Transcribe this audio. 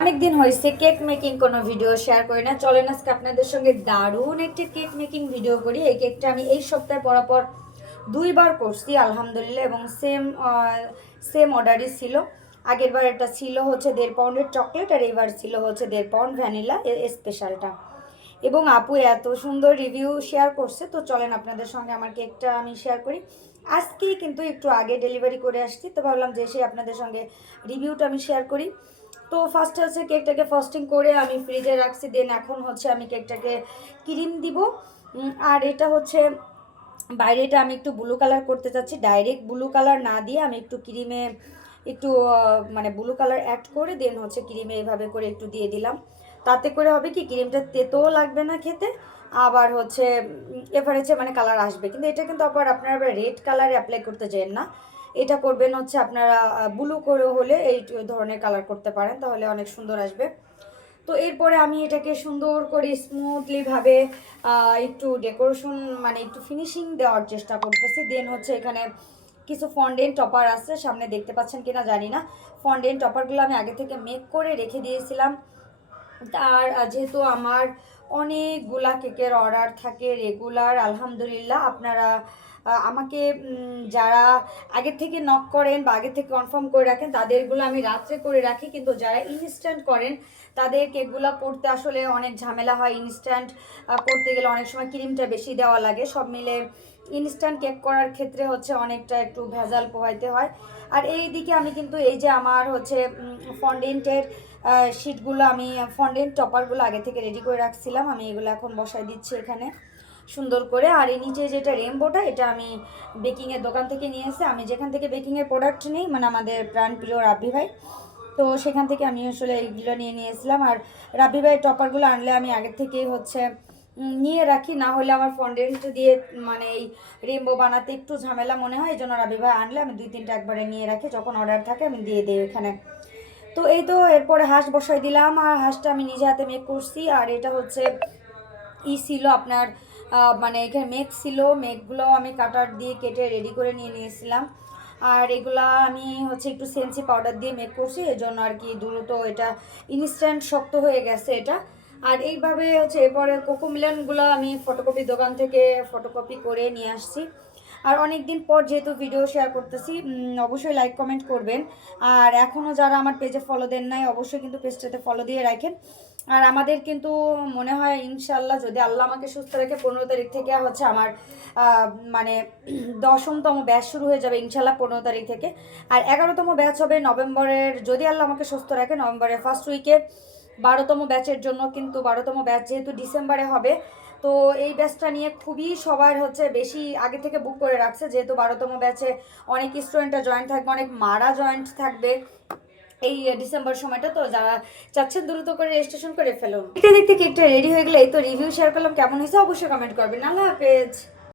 অনেকদিন হয়েছে cake making কোনো ভিডিও শেয়ার করি না। চলেন আজকে আপনাদের সঙ্গে দারুণ একটি কেক মেকিং ভিডিও করি। এই কেকটা আমি এই সপ্তাহে পরাপর 2বার করছি আলহামদুলিল্লাহ, এবং সেম অর্ডারই ছিল। আগের বার এটা ছিল হচ্ছে 1.5 পাউন্ডের চকলেট, আর এইবার ছিল হচ্ছে 1.5 পাউন্ড ভ্যানিলা স্পেশালটা। এবং আপু এত সুন্দর রিভিউ শেয়ার করছে, তো চলেন আপনাদের সঙ্গে আমার কেকটা আমি শেয়ার করি। আজকেই কিন্তু একটু আগে ডেলিভারি করে আসছি, তো ভাবলাম যে এসে আপনাদের সঙ্গে রিভিউটা আমি শেয়ার করি। তো ফার্স্টে হচ্ছে কেকটাকে ফ্রস্টিং করে আমি ফ্রিজে রাখছি, দেন এখন হচ্ছে আমি কেকটাকে ক্রিম দিব। আর এটা হচ্ছে বাইরেটা আমি একটু ব্লু কালার করতে চাচ্ছি, ডাইরেক্ট ব্লু কালার না দিয়ে আমি একটু ক্রিমে একটু মানে ব্লু কালার অ্যাড করে দেন হচ্ছে ক্রিমে এভাবে করে একটু দিয়ে দিলাম। তাতে করে হবে কি, ক্রিমটা তেতোও লাগবে না খেতে, আবার হচ্ছে এভারেজে মানে কালার আসবে। কিন্তু এটা কিন্তু আবার আপনারা রেড কালারে অ্যাপ্লাই করতে চান না, এটা করবেন হচ্ছে আপনারা ব্লু করে হলে এই ধরনের কালার করতে পারেন, তাহলে অনেক সুন্দর আসবে। তো এরপরে আমি এটাকে সুন্দর করে স্মুথলিভাবে একটু ডেকোরেশন মানে একটু ফিনিশিং দেওয়ার চেষ্টা করতেছি। দেন হচ্ছে এখানে কিছু ফন্ডেন্ট টপার আছে, সামনে দেখতে পাচ্ছেন কিনা জানি না। ফন্ডেন্ট টপারগুলো আমি আগে থেকে মেক করে রেখে দিয়েছিলাম। আর যেহেতু আমার অনেকগুলা কেকের অর্ডার থাকে রেগুলার আলহামদুলিল্লাহ, আপনারা আমাকে যারা আগের থেকে নক করেন বা আগের থেকে কনফার্ম করে রাখেন তাদেরগুলো আমি রাত্রে করে রাখি, কিন্তু যারা ইনস্ট্যান্ট করেন তাদের কেকগুলো করতে আসলে অনেক ঝামেলা হয়। ইনস্ট্যান্ট করতে গেলে অনেক সময় ক্রিমটা বেশি দেওয়া লাগে, সব মিলে ইনস্ট্যান্ট কেক করার ক্ষেত্রে হচ্ছে অনেকটা একটু ভেজাল পোহাইতে হয়। আর এই দিকে আমি কিন্তু এই যে আমার হচ্ছে ফন্ডেন্টের শিটগুলো, আমি ফন্ডেন্ট টপারগুলো আগে থেকে রেডি করে রাখছিলাম, আমি এগুলো এখন বসাই দিচ্ছি এখানে সুন্দর করে। আর এই নিচে যেটা রেমবোটা, এটা আমি বেকিংয়ের দোকান থেকে নিয়ে এসে, আমি যেখান থেকে বেকিংয়ের প্রোডাক্ট নেই মানে আমাদের প্রাণপ্রিয় রাব্বি ভাই, তো সেখান থেকে আমি আসলে এইগুলো নিয়ে এসেছিলাম। আর রাব্বি ভাইয়ের টপারগুলো আনলে আমি আগের থেকেই হচ্ছে নিয়ে রাখি, না হলে আমার ফন্ডেন্ট দিয়ে মানে এই রেমবো বানাতে একটু ঝামেলা মনে হয়, এই জন্য রাব্বি ভাই আনলে আমি 2-3টা একবারে নিয়ে রাখি, যখন অর্ডার থাকে আমি দিয়ে দিই এখানে। তো এই তো এরপরে হাঁস বসাই দিলাম, আর হাঁসটা আমি নিজে হাতে মেক করছি। আর এটা হচ্ছে ছিল আপনার মানে এখানে মেঘ ছিল, মেঘগুলো আমি কাটার দিয়ে কেটে রেডি করে নিয়ে নিয়েছিলাম। আর এগুলা আমি হচ্ছে একটু সেন্সি পাউডার দিয়ে মেক করছি, এজন্য আর কি দ্রুত এটা ইনস্ট্যান্ট শক্ত হয়ে গেছে এটা। আর এইভাবে হচ্ছে এরপরে কোকো মিলনগুলো আমি ফটোকপি দোকান থেকে ফটোকপি করে নিয়ে আসছি। আর অনেক দিন পর যেহেতু ভিডিও শেয়ার করতেছি, অবশ্যই লাইক কমেন্ট করবেন। আর এখনও যারা আমার পেজে ফলো দেন নাই অবশ্যই কিন্তু পেজটাতে ফলো দিয়ে রাখেন। আর আমাদের কিন্তু মনে হয় ইনশাল্লাহ যদি আল্লাহ আমাকে সুস্থ রাখে 15 তারিখ থেকে হচ্ছে আমার মানে 10মতম ব্যাচ শুরু হয়ে যাবে ইনশাল্লাহ 15 তারিখ থেকে। আর 11তম ব্যাচ হবে নভেম্বরের, যদি আল্লাহ আমাকে সুস্থ রাখে, নভেম্বরের ফার্স্ট উইকে 12তম ব্যাচের জন্য। কিন্তু 12তম ব্যাচ যেহেতু ডিসেম্বরে হবে, তো এই ব্যাচটা নিয়ে খুবই সবার হচ্ছে বেশি আগে থেকে বুক করে রাখছে, যেহেতু 12তম ব্যাচে অনেক স্টুডেন্টরা জয়েন্ট থাকবে, অনেক মারা জয়েন্ট থাকবে এই ডিসেম্বর সময়টা। তো যারা চাচ্ছেন দ্রুত করে রেজিস্ট্রেশন করে ফেলুন। দেখতে দেখতে কেকটা রেডি হয়ে গেলে এই তো রিভিউ শেয়ার করলাম, কেমন হয়েছে অবশ্যই কমেন্ট করবেন। আল্লাহ হাফেজ।